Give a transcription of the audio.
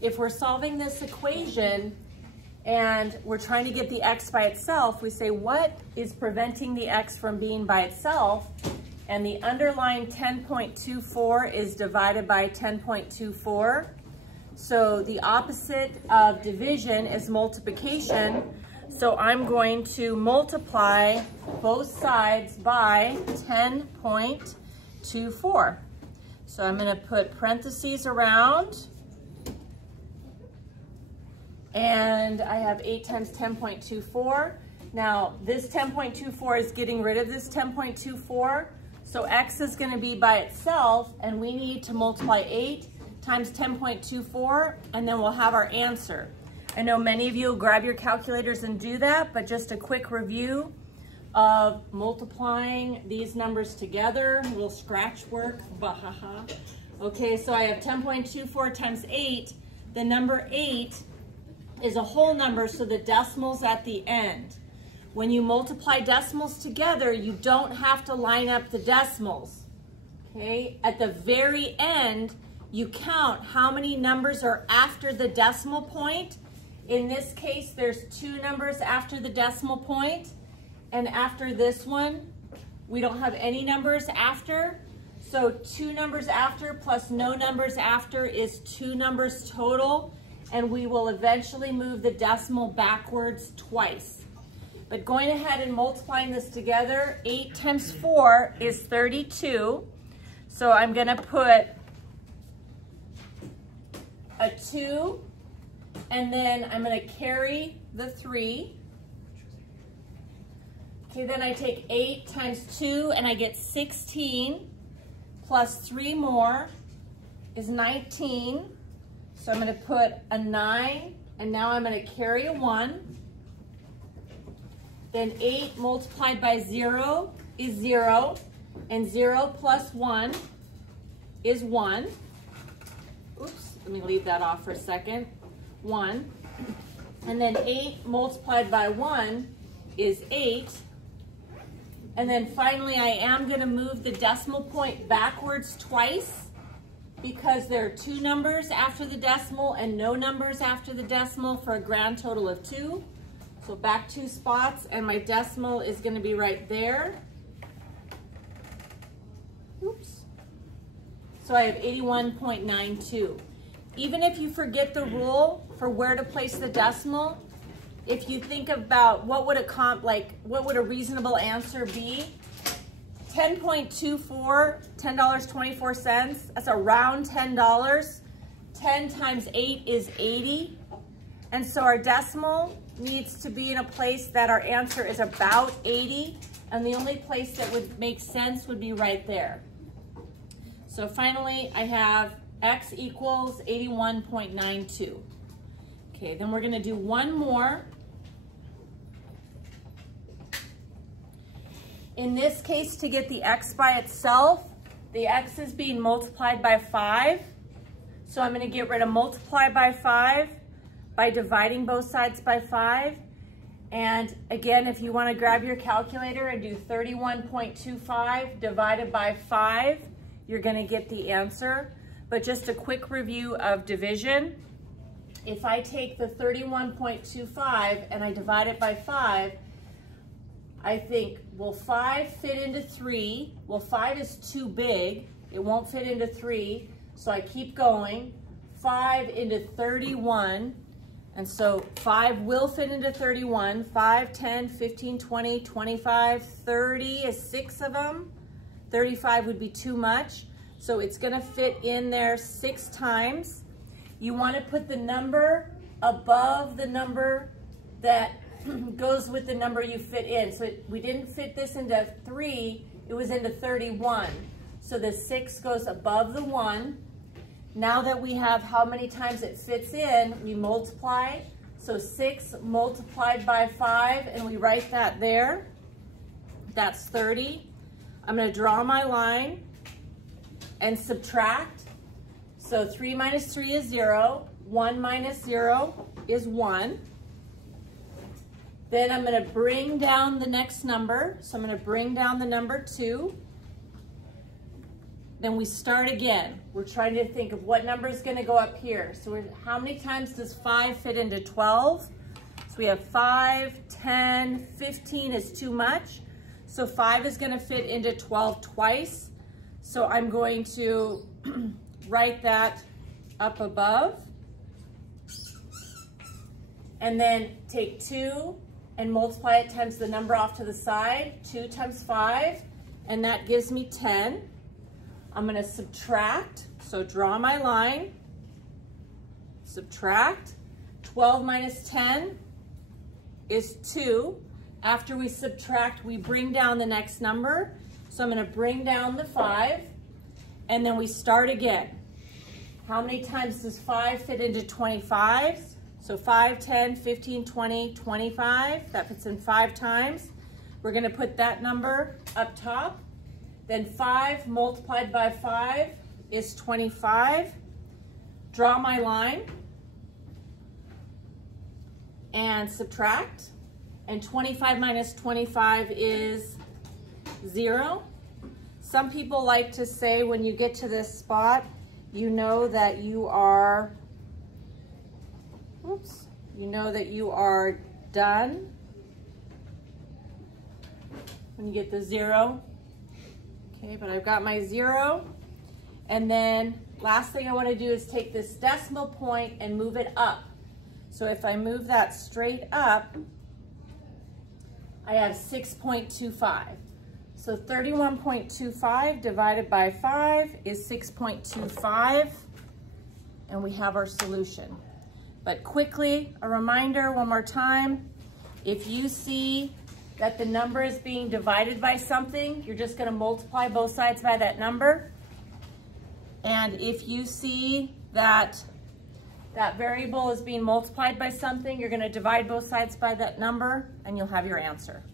if we're solving this equation and we're trying to get the x by itself, we say, what is preventing the x from being by itself? And the underlying 10.24 is divided by 10.24. So the opposite of division is multiplication. So I'm going to multiply both sides by 10.24. So I'm going to put parentheses around. And I have 8 times 10.24. Now this 10.24 is getting rid of this 10.24. So x is going to be by itself, and we need to multiply 8 times 10.24, and then we'll have our answer. I know many of you will grab your calculators and do that, but just a quick review of multiplying these numbers together, a little scratch work, bahaha. Okay, so I have 10.24 times 8. The number 8 is a whole number, so the decimal's at the end. When you multiply decimals together, you don't have to line up the decimals, okay? At the very end, you count how many numbers are after the decimal point. In this case, there's 2 numbers after the decimal point, and after this one, we don't have any numbers after. So 2 numbers after plus no numbers after is 2 numbers total, and we will eventually move the decimal backwards twice. But going ahead and multiplying this together, 8 times 4 is 32. So I'm going to put a 2, and then I'm going to carry the 3. Okay, then I take 8 times 2, and I get 16, plus 3 more is 19. So I'm going to put a 9, and now I'm going to carry a 1. Then 8 multiplied by 0 is 0, and 0 plus 1 is 1. Oops, let me leave that off for a second. 1. And then 8 multiplied by 1 is 8. And then finally, I am going to move the decimal point backwards twice because there are 2 numbers after the decimal and no numbers after the decimal for a grand total of 2. So back 2 spots, and my decimal is going to be right there. Oops. So I have 81.92. Even if you forget the rule for where to place the decimal, if you think about what would a reasonable answer be, 10.24, $10.24, that's around $10. 10 times 8 is 80. And so our decimal needs to be in a place that our answer is about 80, and the only place that would make sense would be right there. So finally, I have x equals 81.92. Okay, then we're going to do one more. In this case, to get the x by itself, the x is being multiplied by 5. So I'm going to get rid of multiply by 5 by dividing both sides by 5. And again, if you want to grab your calculator and do 31.25 divided by 5, you're going to get the answer. But just a quick review of division. If I take the 31.25 and I divide it by 5, I think, will 5 fit into 3? Well, 5 is too big. It won't fit into 3. So I keep going. 5 into 31. And so 5 will fit into 31. 5, 10, 15, 20, 25, 30 is 6 of them. 35 would be too much. So it's going to fit in there 6 times. You want to put the number above the number that goes with the number you fit in. So we didn't fit this into 3, it was into 31. So the 6 goes above the 1. Now that we have how many times it fits in, we multiply. So 6 multiplied by 5, and we write that there. That's 30. I'm going to draw my line and subtract. So 3 minus 3 is 0. 1 minus 0 is 1. Then I'm going to bring down the next number. So I'm going to bring down the number 2. then we start again. We're trying to think of what number is gonna go up here. So how many times does 5 fit into 12? So we have 5, 10, 15 is too much. So 5 is gonna fit into 12 twice. So I'm going to write that up above. And then take 2 and multiply it times the number off to the side. 2 times 5, and that gives me 10. I'm gonna subtract, so draw my line. Subtract. 12 minus 10 is 2. After we subtract, we bring down the next number. So I'm gonna bring down the 5, and then we start again. How many times does 5 fit into 25? So 5, 10, 15, 20, 25, that fits in 5 times. We're gonna put that number up top. Then 5 multiplied by 5 is 25. Draw my line and subtract. And 25 minus 25 is 0. Some people like to say when you get to this spot, you know that you are, done. When you get the 0. Okay, but I've got my 0. And then last thing I want to do is take this decimal point and move it up. So if I move that straight up, I have 6.25. So 31.25 divided by 5 is 6.25, and we have our solution. But quickly, a reminder one more time, if you see that the number is being divided by something, you're just gonna multiply both sides by that number. And if you see that that variable is being multiplied by something, you're gonna divide both sides by that number, and you'll have your answer.